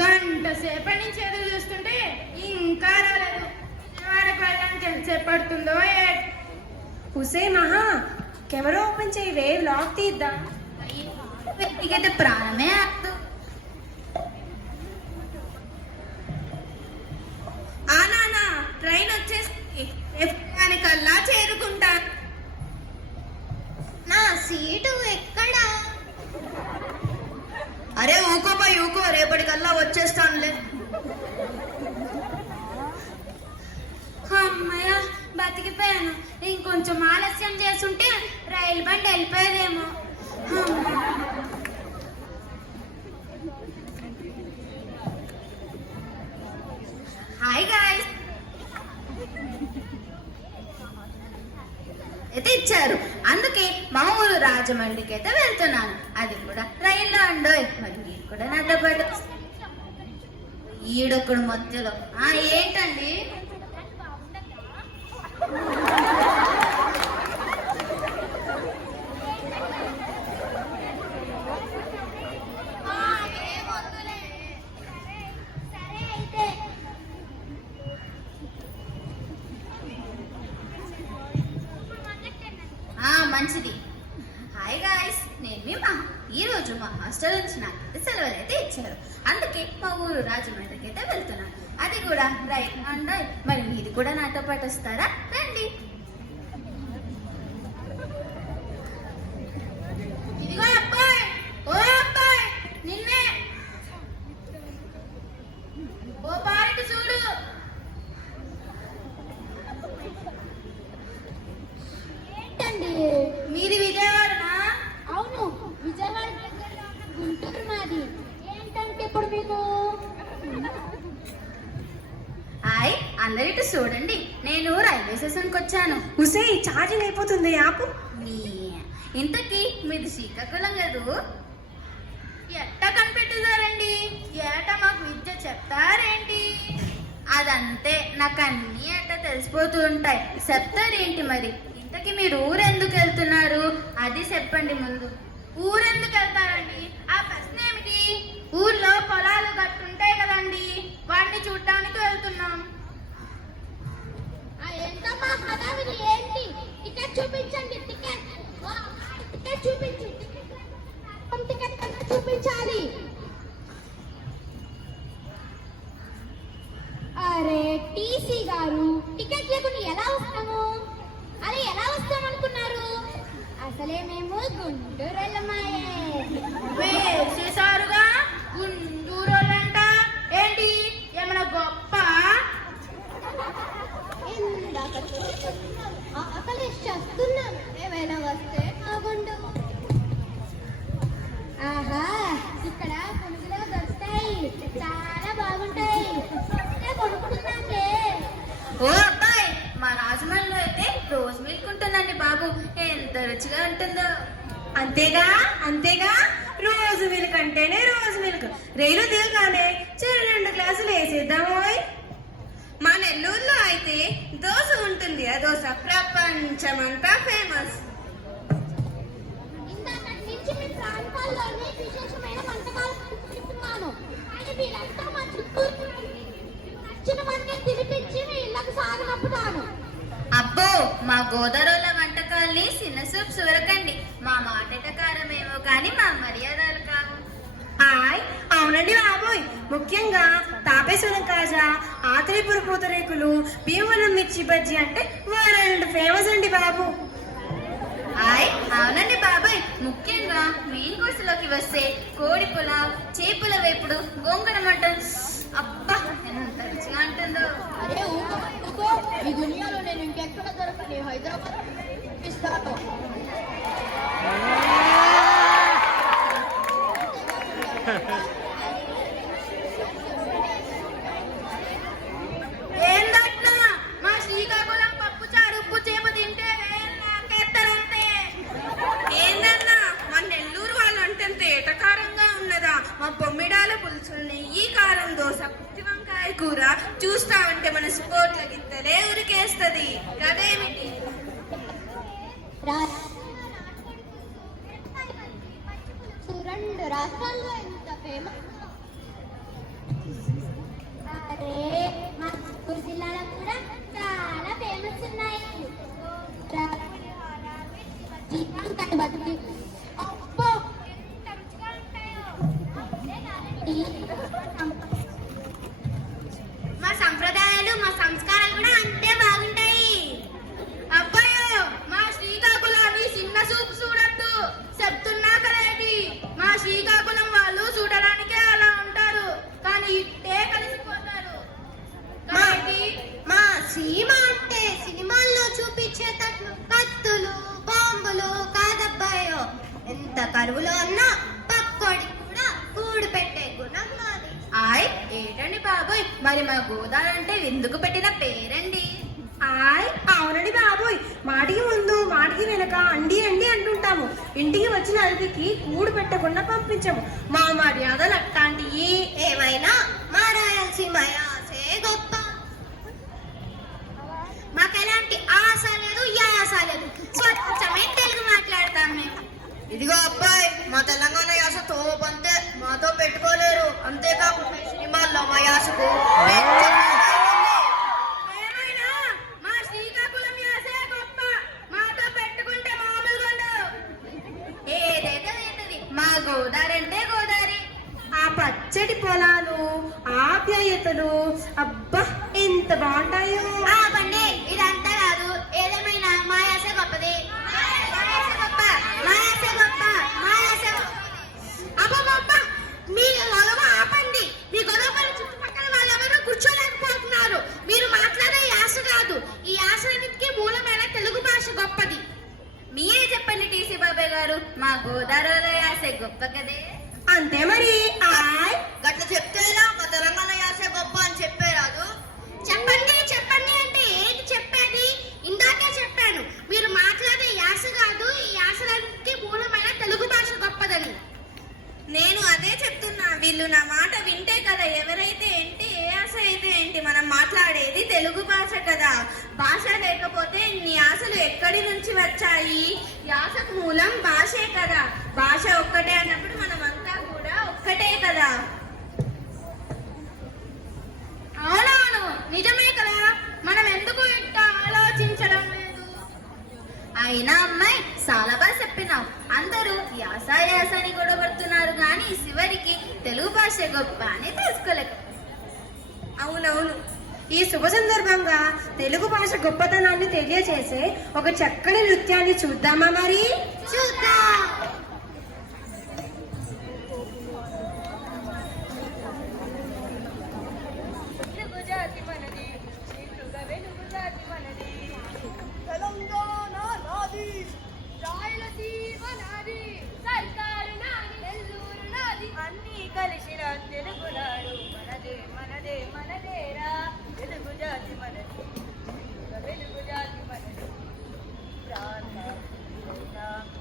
గంట సేపటి నుంచి ఎదురు చూస్తుంటే ఇంకా రాలేదు. వారికి వెళ్ళడానికి ఎంతసేపు పడుతుందో. హుసే మహా కెమెరా ఓపెన్ చేయవే, వ్లాగ్ తీద్దాం. వ్యక్తిగత ప్రాణమే అర్థం. నానా ట్రైన్ వచ్చేసి కల్లా చేరుకుంటా. నా సీటు ఎక్కడా? అరే ఊకోపా ఊకో, రేపటికల్లా వచ్చేస్తానులే. అమ్మయ్య బతికిపోయాను. ఇంకొంచెం ఆలస్యం చేస్తుంటే రైలు బండి వెళ్ళిపోయేదేమో. Hi guys. అయితే ఇచ్చారు, అందుకే మా ఊరు రాజమండ్రికి అయితే వెళ్తున్నాను. అది కూడా రైల్లో అండోయ్. మరి మీరు కూడా నాతో పాటు. ఈడొక్కడు మధ్యలో ఏంటండి? మంచిది. హాయ్ గాయ్స్, నేను మీ మహా. ఈరోజు మా హాస్టల్ నుంచి నాకు సెలవులు అయితే ఇచ్చారు, అందుకే మా ఊరు రాజమండ్రికి అయితే వెళ్తున్నాను. అది కూడా రైట్ అండ్ మరి మీరు కూడా నాతో పాటు వస్తారా? రండి. ఇదిగో అబ్బాయి, ఓ అబ్బాయి, నిన్నే. ఓ పార్టీ చూడు. మీది విజయవాడనా? అవును, విజయవాడ గుంటూరు మాది. ఏంటంటే ఇప్పుడు మీకు హాయ్ అందరు ఇటు చూడండి, నేను రైల్వే స్టేషన్కి వచ్చాను. హుసే ఛార్జింగ్ అయిపోతుంది, ఆపు. ఇంతకీ మీది శ్రీకాకుళం కదూ? ఎట్టా కనిపెట్టుదారండి? ఏట మాకు విద్య చెప్తారేంటి? అదంతే, నాకు అన్నీ ఎట్ట తెలిసిపోతూ ఉంటాయి. చెప్తారేంటి మరి? ఇంతకీ మీరు ఊరెందుకు వెళ్తున్నారు అది చెప్పండి ముందు. ఊరెందుకు వెళ్తారండి? ఆ ప్రశ్న ఏమిటి? ఊర్లో పొలాలు గట్టుంటాయి కదండి, వాటిని చూడటానికి వెళ్తున్నాం. ఏంటమ్మా హడావిడి ఏంటి? టికెట్ చూపించండి. టికెట్ చూపించు. టికెట్ చూపించాలి. అరే టీసీ గారు, టికెట్ లేకుండా ఎలా వస్తాము? అరే ఎలా వస్తామనుకున్నారు? అసలే మేము గుంటూరు వెళ్ళమాయే. వేసేసారుగా గుంటూరు వాళ్ళంట. ఏంటి ఏమైనా గొప్ప? అసలు చేస్తున్నాం, ఏమైనా వస్తే బాగుండు. ఆహా, ఇక్కడ పునుగులు దొరుకుతాయి, చాలా బాగుంటాయి. కొనుక్కుంటున్నాంలే. ఓ అబ్బాయి, మా రాజమండ్రిలో అయితే రోజ్ మిల్క్ ఉంటుందండి బాబు, ఎంత రుచిగా ఉంటుందో. అంతేగా అంతేగా, రోజు మిల్క్ అంటేనే రోజు మిల్క్. రైలు దిగగానే 2 గ్లాసులు వేసేద్దాము. మా నెల్లూరులో అయితే దోశ ఉంటుంది, ఆ దోశ ప్రపంచమంతా ఫేమస్. ఇందాకటి నుంచి మీ ప్రాంతాల్లోనే విశేషమైన వంటకాలు చూపిస్తున్నాను. కానీ మీరంతా మా చుట్టూరు నచ్చినవన్నీ తినిపించి మీ ఇళ్ళకు సాగనంపుతాను. అబ్బో, మా గోదావరిలో వంటకాల్ని చిన్న సూప్ చూరకండి. మా మాటకారమేమో కానీ మా మర్యాదలు కావు. హాయ్, అవునండి బాబోయ్. ముఖ్యంగా తాపేశ్వరం కాజా, ఆత్రేపుర పూతరేకులు, భీమవరం మిర్చి బజ్జీ అంటే వరల్డ్ ఫేమస్ అండి బాబు. హాయ్, అవునండి బాబాయ్. ముఖ్యంగా మెయిన్ కోర్సులోకి వస్తే కోడి పులావ్, చేపల వేపుడు, గోంగూర మటన్, అబ్బా ఎంత రుచిగా ఉంటుందో. అరే ఊకో, ఈ దునియాలో నేను ఇంకెక్కడ దొరకని హైదరాబాద్ ఇస్తాను. ఏందట్లా? మా శ్రీకాకుళం పప్పు చారు ఉప్పు చేప తింటే నాకెత్తరంతే. ఏందన్నా మా నెల్లూరు వాళ్ళంటే ఏటకారంగా ఉన్నదా? మా బొమ్మిడాల పులుసు, నెయ్యి కారం దోశ, పుట్టి వంకాయ కూర చూస్తామంటే మన స్పోర్ట్ల గిత్తలే ఉరికేస్తది. అదేమిటి? రెండు రాష్ట్రాల్లో ఎంత ఫేమస్. మా సంప్రదాయాలు మా సంస్కారాలు కూడా అంతే బాగుంటాయి. అబ్బాయో మా శ్రీకాకుళాన్ని చిన్న చూపు చూడద్దు, చెప్తున్నా కదేటి. మా శ్రీకాకుళం వాళ్ళు చూడడానికే అలా ఉంటారు, కానీ ఇట్టే కలిసిపోతారు. మా సీమ అంటే సినిమాల్లో చూపించేటట్లు కత్తులు బాంబులు కాదబ్బాయో. ఎంత కరువులో అన్నా పక్కోడి కూడా కూడు పెట్టే గుణం నాది. ఆయ్ ఏటండి బాబోయ్, మరి మా గోదావరి అంటే ఎందుకు పెట్టిన పేరండి? ఆయ్ అవునండి బాబోయ్, మాటికి ముందు మాటికి వెనక అండి అండి అంటుంటాము. ఇంటికి వచ్చిన అతిథికి కూడు పెట్టకుండా పంపించము. మా మర్యాదలు అట్లాంటివి. ఏమైనా మా రాయలసీమ యాసే గొప్ప. మాకు ఎలాంటి ఆశ లేదు యాస లేదు, స్వచ్ఛమైన తెలుగు మాట్లాడతాం మేము. ఇదిగో అబ్బాయి, మా తెలంగాణ యాస తోపంతే, మాతో పెట్టుకోలేరు. అంతేకాకుండా సినిమాల్లో మా యాసకు ఏమైనా మా శ్రీకాకుళం యాసే గొప్ప, మాతో పెట్టుకుంటే మామూలుగా ఉండదు. ఏదైతే ఏంటది, మా గోదావరి అంటే గోదావరి. ఆ పచ్చటి పొలాలు, ఆప్యాయతలు, అబ్బా ఎంత బాగుంటాయో. బండి ఇదంతా కాదు, ఏదేమైనా మా యాస గొప్పది. మా యాస గొప్ప, మా యాస గొప్ప, మా యాస గొప్ప. అబ్బబ్బబ్బా, మీ గొడవ ఆపండి. మీ గొడవ పడి చుట్టుపక్కల వాళ్ళెవరూ కూర్చోలేకపోతున్నారు. మీరు మాట్లాడే యాస కాదు, ఈ యాసకి మూలమైన తెలుగు భాష గొప్పది. మీరే చెప్పండి టీసీ బాబాయ్ గారు, మా గోదావరిలో యాస గొప్ప కదే. అంతే మరి. ఆయ్ గట్ల చెప్తేలా మా తెలంగాణ యాసే గొప్ప అని చెప్పేరాదు. చెప్పండి చెప్పండి అంటే ఏంటి చెప్పేది? ఇందాకే చెప్పాను, మీరు మాట్లాడే యాస కాదు, ఈ యాసకి మూలమైన తెలుగు భాష గొప్పదని. నేను అదే చెప్తున్నా, వీళ్ళు నా మాట వింటే కదా ఎవరైతే ఏంటి ఏ యాస అయితే ఏంటి, మనం మాట్లాడేది తెలుగు భాష కదా. భాష లేకపోతే ఇన్ని యాసలు ఎక్కడి నుంచి వచ్చాయి? యాసకు మూలం భాషే కదా. భాష ఒక్కటే అన్నప్పుడు మనమంతా కూడా ఒక్కటే కదా. అవునవును నిజమే కదా, మనం ఎందుకు ఇట్లా ఆలోచించడం లేదు? అయినా అమ్మాయి చాలా బాగా చెప్పినావు. అందరూ యాస యాస అని గొడవడుతున్నారు కానీ చివరికి తెలుగు భాష గొప్ప అని తెలుసుకోలేక. అవునవును. ఈ శుభ సందర్భంగా తెలుగు భాష గొప్పతనాన్ని తెలియజేసే ఒక చక్కని నృత్యాన్ని చూద్దామా మరి? చూద్దాం. తెలంగాణ నాది, రాయలసీమ నాది, సర్కారు నాది, నెల్లూరు నాది, అన్నీ కలిసిన తెలుగు నాడు మనదే మనదే మనదేరా. తెలుగు జాతి మనది, వెలుగు జాతి మనది. ప్రాంత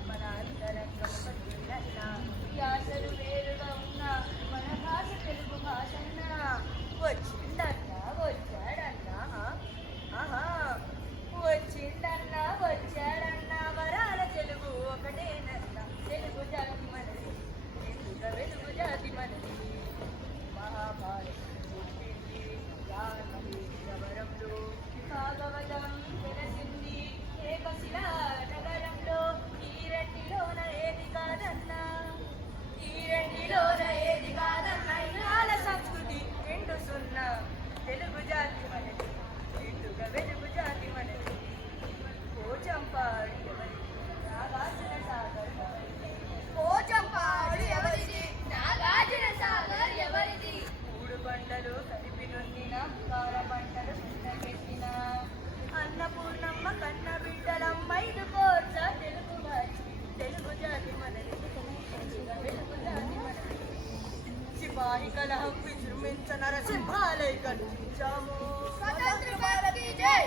మన అంతరంగం పట్టినన్నా, యాసలు వేరుగా ఉన్నా మన భాష తెలుగు భాషన్నా. వచ్చిందన్నా వచ్చాడన్నా, ఆహా వచ్చిందన్నా వచ్చాడన్నా, వరాల తెలుగు ఒకటేనన్నా. తెలుగు జాతి మనది, వెలుగు జాతి మనది. మహాభారతం పుట్టింది జానకి నగరంలో, భాగవతం వెలసింది ఏకశిలా నగరంలో. ఈ రెండిలోన ఏది కాదన్నా, ఈ రెండిలోన ఏది కాదన్నా. ఇవాళ సంస్కృతి రెండు సున్నా. తెలుగు జాతి మనది, నిండుగా వెలుగు జాతి మనది. పోచంపాడి ఎవరిది, నాగార్జున సాగర్ ఎవరిది. పోచంపాడు ఎవరిది, నాగార్జున సాగర్ ఎవరిది. మూడు పంటలు కలిపి నొందిన కార పంటలు చిన్నకెట్టిన అన్నపూర్ణమ్మ కన్న బిడ్డలమ్మ. ఐదు కోట్ల తెలుగు భాష, తెలుగు జాతి మనది, తెలుగు జాతి మనది. సిపాయి కలహం విజృంభించ నరసింహాలై కనిపించాము. స్వతంత్ర భారత్ కీ జై.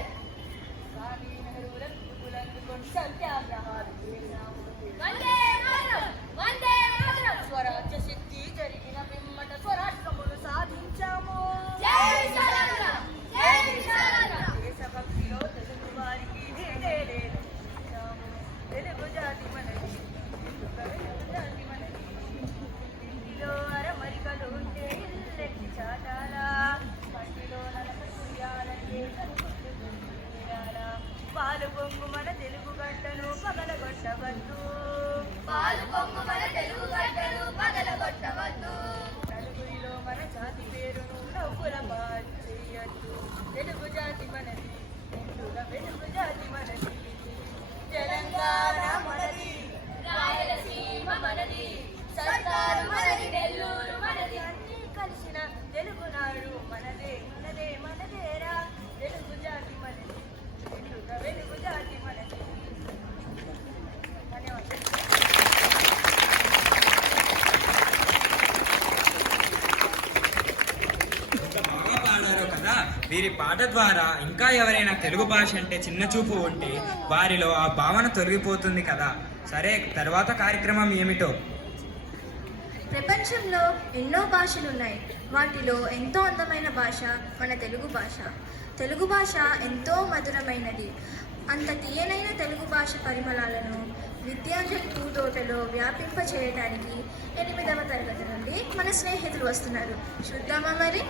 గాంధీ నెహ్రూల పిలుపులందుకొని సత్యాగ్రహాలు చేశాము. వందే మాతరం, వందే మాతరం. స్వరాజ్య సిద్ధి జరిగిన పిమ్మట స్వరాష్ట్రములు సాధించాము. జై స్వరాజ్య, జై స్వరాజ్య. దేశభక్తిలో తెలుగు వారికి నేనే లేదు. తెలుగు జాతి మనది, తెలుగు జాతి మనది. ఇంటిలో అరమరికలు ఉంటే ఇల్లెట్టి చాటాలా, పంటిలో నలక సుర్యాలంటే పాలు పొంగు మన తెలుగు గడ్డను పగలగొట్టవద్దు. పాలు పొంగు మన తెలుగు గడ్డలు పగలగొట్టవద్దు. తెలుగు జాతి మనది, నిండుగా వెలుగు జాతి మనది. తెలంగాణ మనది, రాయలసీమ మనది, సర్కారు మనది, నెల్లూరు మనది, అన్నీ కలిసిన తెలుగునాడు మనదే మనదే మనదేరా. తెలుగు జాతి మనది, నిండుగా వెలుగు జాతి మనది. ధన్యవాదాలు. ఇంత బాగా పాడారో కదా. వీరి పాట ద్వారా ఇంకా ఎవరైనా తెలుగు భాష అంటే చిన్న చూపు ఉంటే వారిలో ఆ భావన తొలగిపోతుంది కదా. సరే, తర్వాత కార్యక్రమం ఏమిటో? ప్రపంచంలో ఎన్నో భాషలు ఉన్నాయి. వాటిలో ఎంతో అందమైన భాష మన తెలుగు భాష. తెలుగు భాష ఎంతో మధురమైనది. అంత తీయనైన తెలుగు భాష పరిమళాలను విద్యాంజలి పూతోటలో వ్యాపింపచేయడానికి 8వ తరగతి నుండి మన స్నేహితులు వస్తున్నారు. చూద్దామా మరి?